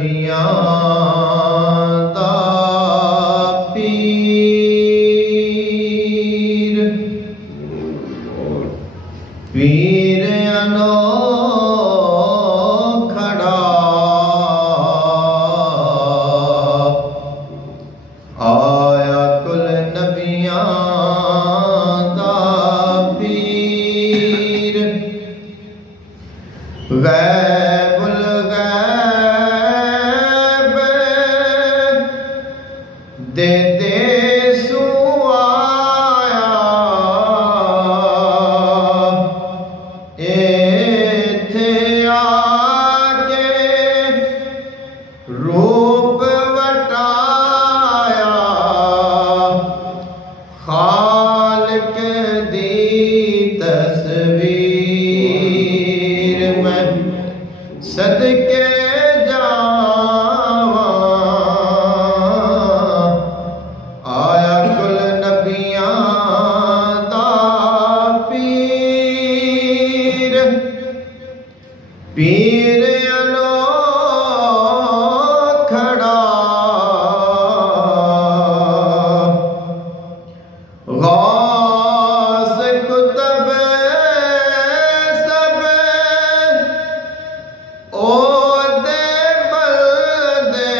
नबियां दा पीर पीर अनोखड़ा आया कुल नबियां दा पीर गैबुल गैब दे देसू आया इत्थे आके रूप वटाया खालिक दी तस्वीर में सदके जावां आया कुल नबियां दा पीर पीर अनोखड़ा गौस कुतब सब ओदे बलदे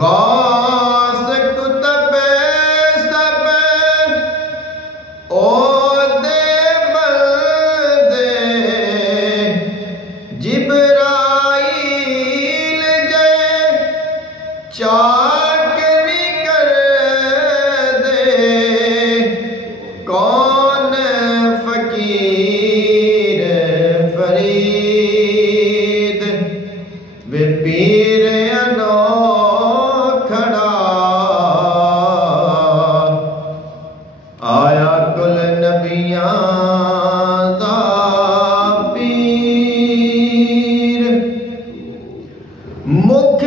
गौस कुतब सब ओदे बलदे जिब्राईल जय चाकरी कर दे कौन फकीर फरीद वे पीर अनोखड़ा आया कुल नबियां दा पीर मुख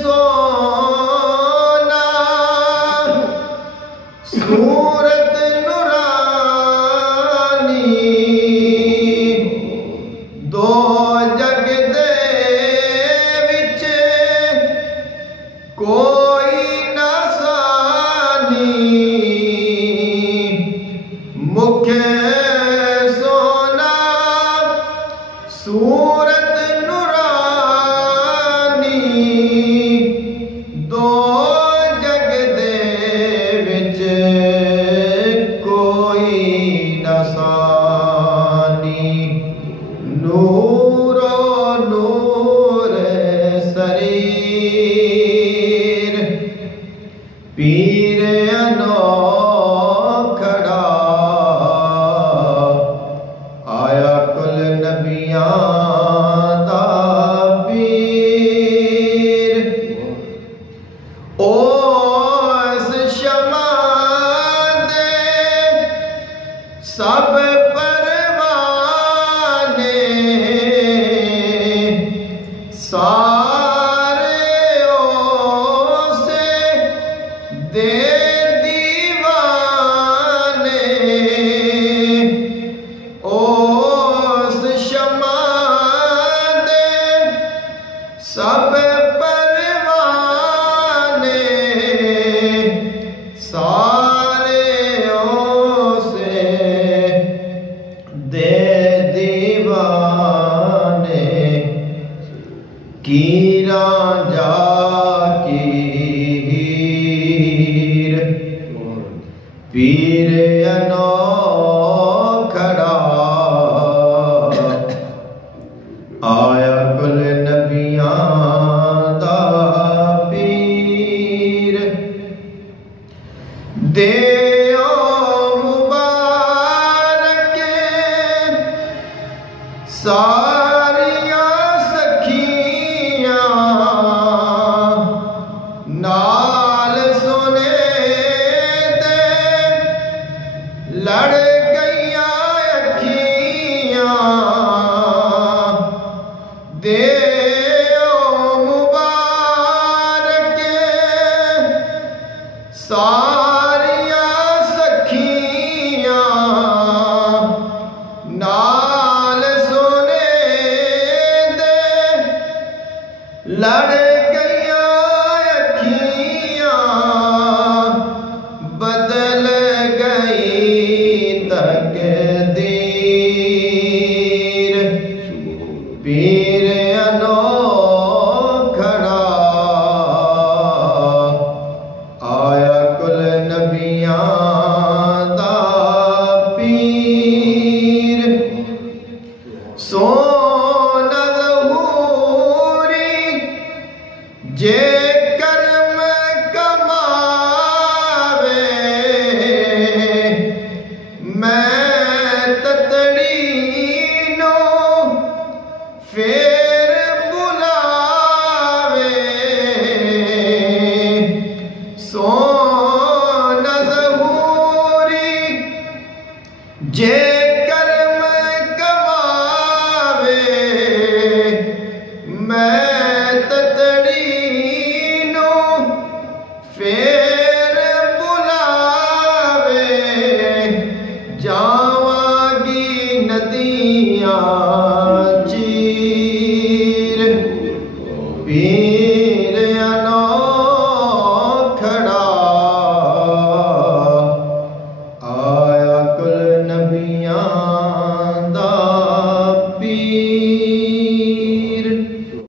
सोना सूरत नूरानी दो जग दे विच कोई ना सानी मुख सोना सूरत नूरानी दो जग दे विच कोई ना सानी नूरो नूर शरीर पीर अनोखड़ा आया कुल नबियां दा पीर ओस शमा दे सब परवाने सारे ओसे दे दीवाने ओस शमा दे सब परवाने सारे ओसे दे दीवाने कीरा जाकीर पीर अनोखड़ा आया कुल नबियां दा पीर दे मुबारक सारियां सखियां नाल सुने दे लड़ गईयां अखियां दे मुबारक सारियां सखियां नाल सुने लड़ गईया अखियां बदल गई तकदीर पीर अनोखड़ा आया कुल नबियां दा पीर सोना ज़हूरी जे कर्म कमावे मैं ततड़ी नो फेर बुलावे सोना ज़हूरी जे कर्म कमावे मैं ततड़ी नो फेर